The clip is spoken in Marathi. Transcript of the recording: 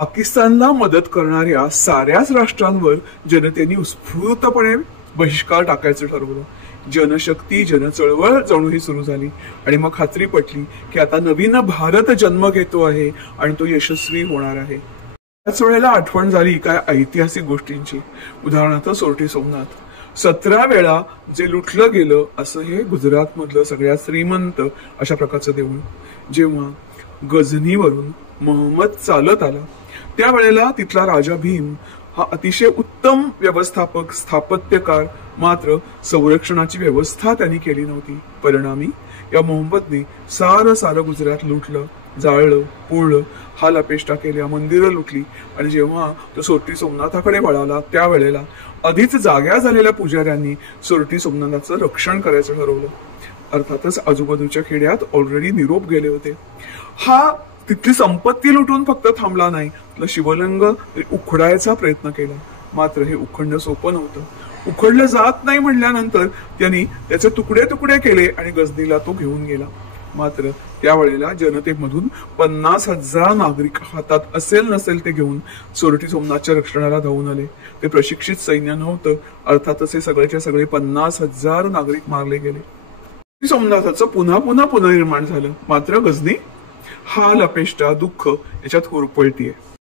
पाकिस्तानला मदत करणाऱ्या साऱ्याच राष्ट्रांवर जनतेने उत्स्फूर्तपणे बहिष्कार टाकायचं ठरवलं. जनशक्ती जनचळवळ जणू ही सुरू झाली आणि मग खात्री पटली की आता नवीन भारत जन्म घेतो आहे आणि तो यशस्वी होणार आहे. त्याच वेळेला आठवण झाली काय ऐतिहासिक गोष्टींची. उदाहरणार्थ सोरटी सोमनाथ 17 वेळा जे लुटलं गेलं असं हे गुजरात मधलं सगळ्यात श्रीमंत अशा प्रकारचं देऊळ. जेव्हा गझनीवरून मोहम्मद चालत आला त्यावेळेला तिथला राजा भीम हा अतिशय उत्तम व्यवस्थापक स्थापत्यकार, मात्र संरक्षणाची व्यवस्था त्यांनी केली नव्हती. परिणामी या मोहम्मदने सारं गुजरात लुटलं, जाळलं, पोळलं, हालअपेष्टा केल्या, मंदिरं लुटली आणि जेव्हा तो सोरटी सोमनाथाकडे वळाला त्यावेळेला आधीच जाग्या झालेल्या पुजाऱ्यांनी सोरटी सोमनाथाचं रक्षण करायचं ठरवलं. अर्थातच आजूबाजूच्या खेड्यात ऑलरेडी निरोप गेले होते. हा तिथली संपत्ती लुटून फक्त थांबला नाही, तर शिवलिंग उखडायचा प्रयत्न केला. मात्र हे उखडणं सोपं नव्हतं. उखडलं जात नाही म्हटल्यानंतर त्यांनी त्याचे तुकडे तुकडे केले आणि गझनीला तो घेऊन गेला. मात्र त्यावेळेला जनतेमधून 50,000 नागरिक हातात असेल नसेल ते घेऊन सोरटी सोमनाथच्या रक्षणाला धावून आले. ते प्रशिक्षित सैन्य नव्हतं. अर्थातच हे सगळेच्या सगळे 50,000 नागरिक मारले गेले. सोमनाथाचं पुन्हा पुनर्निर्माण झालं. मात्र गझनी हाल अपेष्टा दुःख याच्यात होरपळतीये.